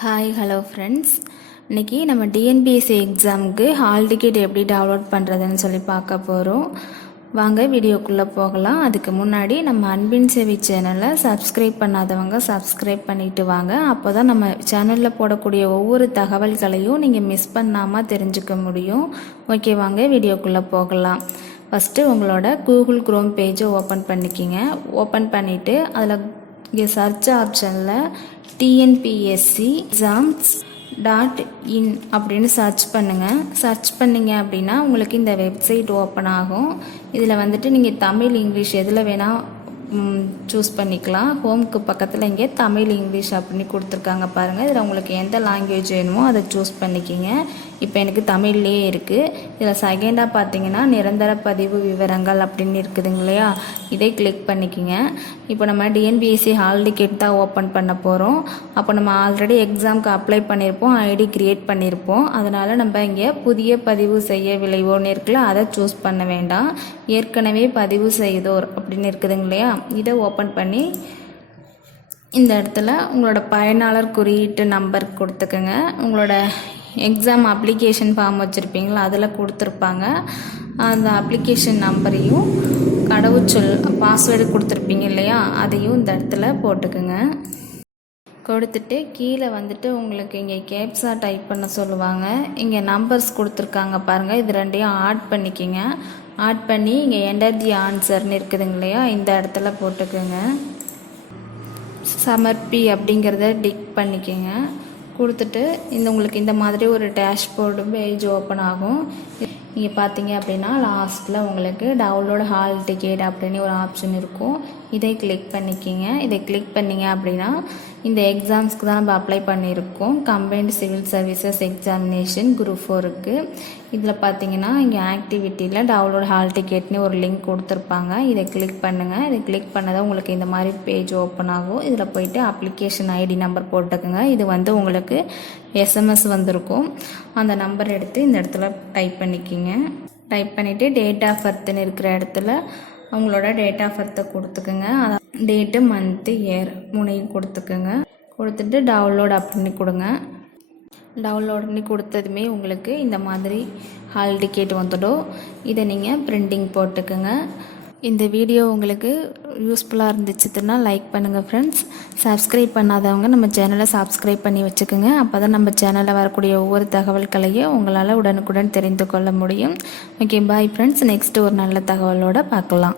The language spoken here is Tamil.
ஹாய் ஹலோ ஃப்ரெண்ட்ஸ், இன்றைக்கி நம்ம டிஎன்பிஎஸ்சி எக்ஸாமுக்கு ஹால் டிக்கெட் எப்படி டவுன்லோட் பண்ணுறதுன்னு சொல்லி பார்க்க போகிறோம். வாங்க வீடியோக்குள்ளே போகலாம். அதுக்கு முன்னாடி நம்ம அன்பின் சேவை சேனலை சப்ஸ்கிரைப் பண்ணாதவங்க சப்ஸ்கிரைப் பண்ணிவிட்டு வாங்க. அப்போ தான் நம்ம சேனலில் போடக்கூடிய ஒவ்வொரு தகவல்களையும் நீங்கள் மிஸ் பண்ணாமல் தெரிஞ்சுக்க முடியும். ஓகே, வாங்க வீடியோக்குள்ளே போகலாம். ஃபஸ்ட்டு உங்களோட கூகுள் குரோம் பேஜை ஓப்பன் பண்ணிக்கிங்க. ஓப்பன் பண்ணிவிட்டு அதில் இங்கே சர்ச் ஆப்ஷனில் டிஎன்பிஎஸ்சி எக்ஸாம்ஸ் .in அப்படின்னு சர்ச் பண்ணுங்கள். சர்ச் பண்ணிங்க அப்படின்னா உங்களுக்கு இந்த வெப்சைட் ஓப்பன் ஆகும். இதில் வந்துட்டு நீங்கள் தமிழ் இங்கிலீஷ் எதில் வேணால் சூஸ் பண்ணிக்கலாம். ஹோம்க்கு பக்கத்தில் இங்கே தமிழ் இங்கிலீஷ் அப்படின்னு கொடுத்துருக்காங்க பாருங்கள். இதில் உங்களுக்கு எந்த லாங்குவேஜ் வேணுமோ அதை சூஸ் பண்ணிக்கிங்க. இப்போ எனக்கு தமிழ்லேயே இருக்குது. இதில் செகண்டாக பார்த்தீங்கன்னா நிரந்தர பதிவு விவரங்கள் அப்படின்னு இருக்குதுங்க இல்லையா, இதை கிளிக் பண்ணிக்கிங்க. இப்போ நம்ம டிஎன்பிஎஸ்சி ஹால் டிக்கெட் தான் ஓப்பன் பண்ண போகிறோம். அப்போ நம்ம ஆல்ரெடி எக்ஸாமுக்கு அப்ளை பண்ணியிருப்போம், ஐடி க்ரியேட் பண்ணியிருப்போம். அதனால் நம்ம இங்கே புதிய பதிவு செய்யவில்லை ஒன்று இருக்குல்ல, அதை சூஸ் பண்ண வேண்டாம். ஏற்கனவே பதிவு செய்தோர் அப்படின்னு இருக்குதுங்க இல்லையா, இதை ஓப்பன் பண்ணி இந்த இடத்துல உங்களோட பயனாளர் குறியீட்டு நம்பர் கொடுத்துக்கோங்க. உங்களோட எக்ஸாம் அப்ளிகேஷன் ஃபார்ம் வச்சுருப்பீங்களா, அதில் கொடுத்துருப்பாங்க. அந்த அப்ளிகேஷன் நம்பரையும் கடவுச்சொல் பாஸ்வேர்டு கொடுத்துருப்பீங்க இல்லையா, அதையும் இந்த இடத்துல போட்டுக்குங்க. கொடுத்துட்டு கீழே வந்துட்டு உங்களுக்கு இங்கே கேப்ஸா டைப் பண்ண சொல்லுவாங்க. இங்கே நம்பர்ஸ் கொடுத்துருக்காங்க பாருங்கள், இது ரெண்டையும் ஆட் பண்ணிக்கிங்க. ஆட் பண்ணி இங்கே என்டர் தி ஆன்சர்னு இருக்குதுங்க இல்லையா, இந்த இடத்துல போட்டுக்குங்க. சமர்ப்பி அப்படிங்கிறத டிக் பண்ணிக்கோங்க. கொடுத்துட்டு உங்களுக்கு இந்த மாதிரி ஒரு டேஷ்போர்டு பேஜ் ஓப்பன் ஆகும். இங்கே பார்த்தீங்க அப்படின்னா லாஸ்ட்டில் உங்களுக்கு டவுன்லோட் ஹால் டிக்கெட் அப்படின்னு ஒரு ஆப்ஷன் இருக்கும். இதை கிளிக் பண்ணிக்கிங்க. இதை கிளிக் பண்ணிங்க அப்படின்னா இந்த எக்ஸாம்ஸ்க்கு தான் நம்ம அப்ளை பண்ணியிருக்கோம். Combined civil services examination group 4க்கு. இதில் பார்த்தீங்கன்னா இங்கே ஆக்டிவிட்டியில் டவுன்லோட் ஹால் டிக்கெட்னு ஒரு லிங்க் கொடுத்துருப்பாங்க. இதை கிளிக் பண்ணுங்கள். இதை கிளிக் பண்ணதான் உங்களுக்கு இந்த மாதிரி பேஜ் ஓப்பன் ஆகும். இதில் போயிட்டு அப்ளிகேஷன் ஐடி நம்பர் போட்டுக்குங்க. இது வந்து உங்களுக்கு எஸ்எம்எஸ் வந்திருக்கும். அந்த நம்பர் எடுத்து இந்த இடத்துல டைப் பண்ணிக்கிங்க. டைப் பண்ணிவிட்டு டேட் ஆஃப் பர்த்னு இருக்கிற இடத்துல அவங்களோட டேட் ஆஃப் பர்த்தை கொடுத்துக்குங்க. அதான் டேட்டு மந்த்து இயர் மூணையும் கொடுத்துக்குங்க. கொடுத்துட்டு டவுன்லோட் அப்படின்னு கொடுங்க. டவுன்லோட் பண்ணி கொடுத்ததுமே உங்களுக்கு இந்த மாதிரி ஹால் டிக்கெட் வந்துடும். இதை நீங்கள் பிரிண்டிங் போட்டுக்குங்க. இந்த வீடியோ உங்களுக்கு யூஸ்ஃபுல்லாக இருந்துச்சுன்னா லைக் பண்ணுங்கள் ஃப்ரெண்ட்ஸ். சப்ஸ்கிரைப் பண்ணாதவங்க நம்ம சேனலை சப்ஸ்கிரைப் பண்ணி வச்சுக்கோங்க. அப்போ தான் நம்ம சேனலில் வரக்கூடிய ஒவ்வொரு தகவல்களையும் உங்களால் உடனுக்குடன் தெரிந்து கொள்ள முடியும். Okay, bye friends. நெக்ஸ்ட்டு ஒரு நல்ல தகவலோடு பார்க்கலாம்.